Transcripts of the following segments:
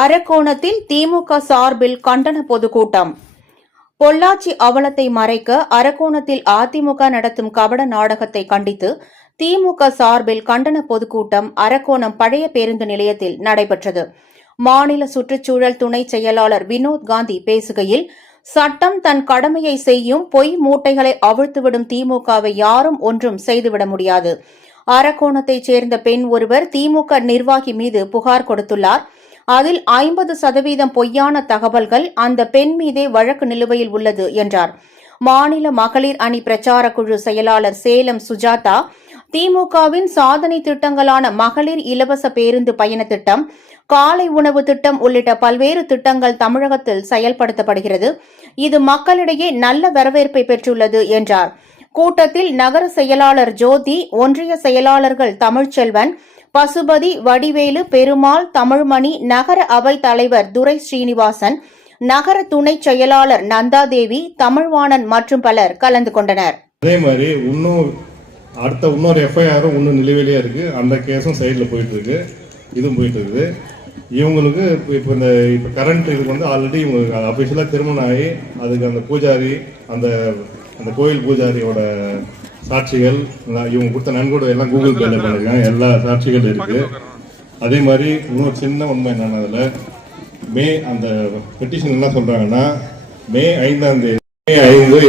அரக்கோணத்தில் திமுக சார்பில் கண்டன பொதுக்கூட்டம். பொள்ளாச்சி அவலத்தை மறைக்க அரக்கோணத்தில் அதிமுக நடத்தும் கபட நாடகத்தை கண்டித்து திமுக சார்பில் கண்டன பொதுக்கூட்டம் அரக்கோணம் பழைய பேருந்து நிலையத்தில் நடைபெற்றது. மாநில சுற்றுச்சூழல் துணை செயலாளர் வினோத் காந்தி பேசுகையில் சட்டம் தன் கடமையை செய்யும் பொய் மூட்டைகளை அவிழ்த்துவிடும் திமுகவை யாரும் ஒன்றும் செய்துவிட முடியாது. அரக்கோணத்தைச் சேர்ந்த பெண் ஒருவர் திமுக நிர்வாகி மீது புகார் கொடுத்துள்ளார். அதில் ஐம்பது சதவீதம் பொய்யான தகவல்கள் அந்த பெண் மீதே வழக்கு நிலுவையில் உள்ளது என்றார். மாநில மகளிர் அணி பிரச்சார குழு செயலாளர் சேலம் சுஜாதா திமுகவின் சாதனை திட்டங்களான மகளிர் இலவச பேருந்து பயண திட்டம் காலை உணவு திட்டம் உள்ளிட்ட பல்வேறு திட்டங்கள் தமிழகத்தில் செயல்படுத்தப்படுகிறது. இது மக்களிடையே நல்ல வரவேற்பை பெற்றுள்ளது என்றார். கூட்டத்தில் நகர செயலாளர் ஜோதி ஒன்றிய செயலாளர்கள் தமிழ்ச்செல்வன் பசுபதி வடிவேலு பெருமாள் தமிழ்மணி நகர அவை தலைவர் துரை ஸ்ரீனிவாசன் நகர துணைச் செயலாளர் நந்தாதேவி தமிழ்வாணன் மற்றும் பலர் கலந்து கொண்டனர். அதே மாதிரி இன்னும் அடுத்த இன்னொரு எஃப்ஐஆரும் இன்னும் நிலுவையிலே இருக்கு. அந்த கேஸும் சைடில் போயிட்டு இருக்கு. இதுவும் போயிட்டு இருக்குது. இவங்களுக்கு இப்போ இப்போ இந்த இப்போ கரண்ட் இதுக்கு வந்து ஆல்ரெடி இவங்களுக்கு அஃபிஷியலாக திருமணம் ஆகி அதுக்கு அந்த பூஜாரி அந்த அந்த கோயில் பூஜாரியோட சாட்சிகள் இவங்க கொடுத்த நன்கொடை எல்லாம் கூகுள் பேல பண்ணிருக்காங்க எல்லா சாட்சிகள் இருக்கு. அதே மாதிரி இன்னொரு சின்ன உண்மை என்னன்னா அதில் மே அந்த பெட்டிஷன் என்ன சொல்றாங்கன்னா மே ஐந்தாம் தேதி மே ஐந்து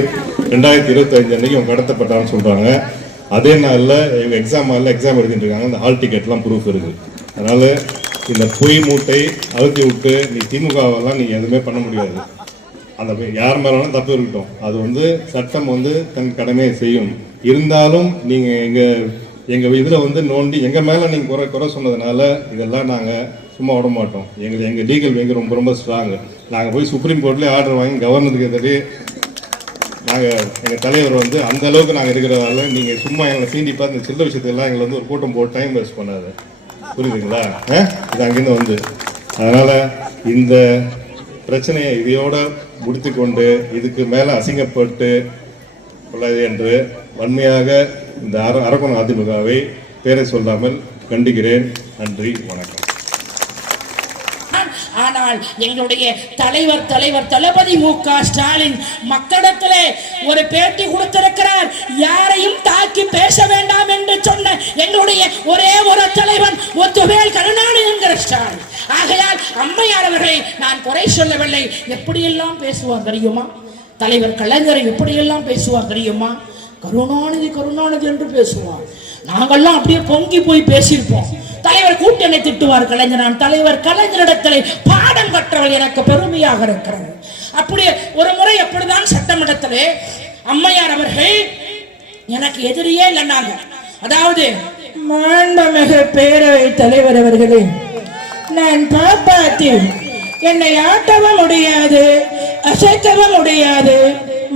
ரெண்டாயிரத்தி இருபத்தி அஞ்சு அன்னைக்கு இவங்க கடத்தப்பட்டான்னு சொல்றாங்க. அதே நாளில் இவங்க எக்ஸாம் ஹாலில் எக்ஸாம் எழுதிட்டு இருக்காங்க. அந்த ஹால் டிக்கெட்லாம் ப்ரூஃப் இருக்கு. அதனால இந்த பொய் மூட்டை அழுத்தி விட்டு நீ திமுகவெல்லாம் நீ எதுவுமே பண்ண முடியாது. அந்த யார் மேலாலும் தப்பு இருக்கட்டும். அது வந்து சட்டம் வந்து தன் கடமையை செய்யும். இருந்தாலும் நீங்கள் எங்கள் எங்கள் இதில் வந்து நோண்டி எங்கள் மேலே நீங்கள் குறை குறை சொன்னதுனால இதெல்லாம் நாங்கள் சும்மா விட மாட்டோம். எங்களுக்கு எங்கள் லீகல் எங்க ரொம்ப ரொம்ப ஸ்ட்ராங் நாங்கள் போய் சுப்ரீம் கோர்ட்லேயே ஆர்டர் வாங்கி கவர்னருக்கு எதிரே நாங்கள் எங்கள் தலைவர் வந்து அந்த அளவுக்கு நாங்கள் இருக்கிறதால நீங்கள் சும்மா எங்களை சீண்டி பார்த்து இந்த சில்ல விஷயத்தெல்லாம் எங்களை வந்து ஒரு கூட்டம் போட்டு டைம் வேஸ்ட் பண்ணாது. புரியுதுங்களா? ஆ? இது அங்கேருந்து வந்து. அதனால் இந்த பிரச்சனையை இதையோட முடித்து கொண்டு இதுக்கு மேலே அசிங்கப்பட்டு உள்ளது என்று வன்மையாக இந்த அர அரக்கோணம் அதிமுகவை பேரை சொல்லாமல் கண்டுகிறேன் நன்றி வணக்கம். ஆனால் எங்களுடைய தலைவர் தலைவர் தளபதி மு க ஸ்டாலின் மக்களிடத்தில் ஒரு பேட்டி கொடுத்திருக்கிறார். யாரையும் தாக்கி பேச வேண்டாம் என்று சொன்ன எங்களுடைய ஒரே ஒரு தலைவன் ஒத்துவேல் கருணாநிதி என்கிற ஸ்டாலின் ஆகையால் அம்மையார் அவர்களை நான் குறை சொல்லவில்லை. எப்படியெல்லாம் பேசுவார் தெரியுமா? தலைவர் கலைஞரை எப்படியெல்லாம் பேசுவார் தெரியுமா? கருணாநிதி கருணாநிதி என்று பேசுவார். நாங்கள்லாம் அப்படியே பொங்கி போய் பேசியிருப்போம். தலைவர் கூட்டணி திட்டுவார் கலைஞரான் தலைவர் கலைஞரிடத்திலே பாடம் கற்றவள் எனக்கு பெருமையாக இருக்கிறது. அப்படியே ஒரு முறை எப்படிதான் சட்டமன்றத்திலே அம்மையார் அவர்கள் எனக்கு எதிரியே இல்லைன்னாங்க. அதாவது மாண்பமிகு பேரவை தலைவர் அவர்களே நான் பாப்பாத்தி என்னை ஆட்டவும் முடியாது அசைக்கவும் முடியாது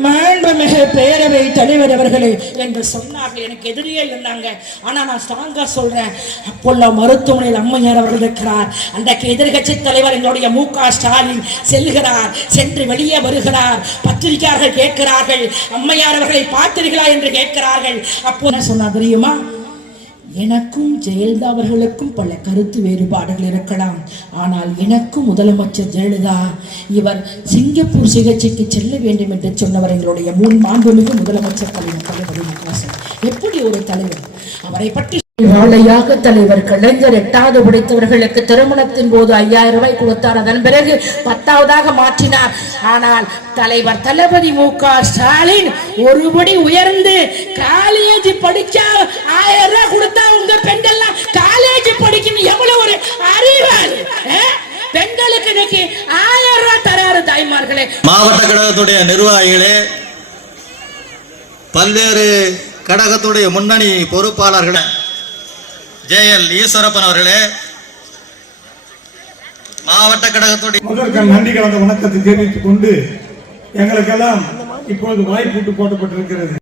மாண்புமிகு பேரவை தலைவர் அவர்களே என்று சொன்னார்கள். எனக்கு எதிரியே இருந்தாங்க ஆனா நான் ஸ்ட்ராங்கா சொல்றேன். அப்போல்லோ மருத்துவமனையில் அம்மையார் அவர்கள் இருக்கிறார். அன்றைக்கு எதிர்கட்சி தலைவர் எங்களுடைய மு க ஸ்டாலின் செல்கிறார் சென்று வெளியே வருகிறார் பத்திரிகையாளர்கள் கேட்கிறார்கள் அம்மையார் அவர்களை பார்த்தீர்களா என்று கேட்கிறார்கள். அப்போ என்ன சொன்னா தெரியுமா? எனக்கும் ஜெயலலிதா அவர்களுக்கும் பல கருத்து வேறுபாடுகள் இருக்கலாம். ஆனால் எனக்கும் முதலமைச்சர் ஜெயலலிதா இவர் சிங்கப்பூர் சிகிச்சைக்கு செல்ல வேண்டும் என்று சொன்னவர் எங்களுடைய முன் மாண்புமிகு முதலமைச்சர் தலைவர் தளபதி எப்படி ஒரு தலைவர்? அவரை பற்றி வாழையாக தலைவர் கலைஞர் எட்டாவது படித்தவர்களுக்கு திருமணத்தின் போது ஐயாயிரம் ரூபாய் கொடுத்தார். அதன் பிறகு பத்தாவதாக மாற்றினார். ஆனால் தலைவர் தளபதி மு க ஸ்டாலின் ஒருபடி உயர்ந்து காலேஜ் படிச்சா ஆயிரம் ரூபாய் கொடுத்தா உங்க பெண்கள்லாம் காலேஜ் படிக்கணும் எவ்வளவு ஒரு அறிவாளி? பெண்களுக்கு இன்னைக்கு ஆயிரம் ரூபாய் தராரு தாய்மார்களே. மாவட்ட கழகத்துடைய நிர்வாகிகளே பல்வேறு கழகத்துடைய முன்னணி பொறுப்பாளர்களே ஜே எல் ஈஸ்வரப்பன் அவர்களே மாவட்ட கழகத்துடைய முதற்கண் நன்றி கலந்த வணக்கத்தை தெரிவித்துக் கொண்டு எங்களுக்கெல்லாம் இப்பொழுது வாய்ப்பூட்டு போட்டப்பட்டிருக்கிறது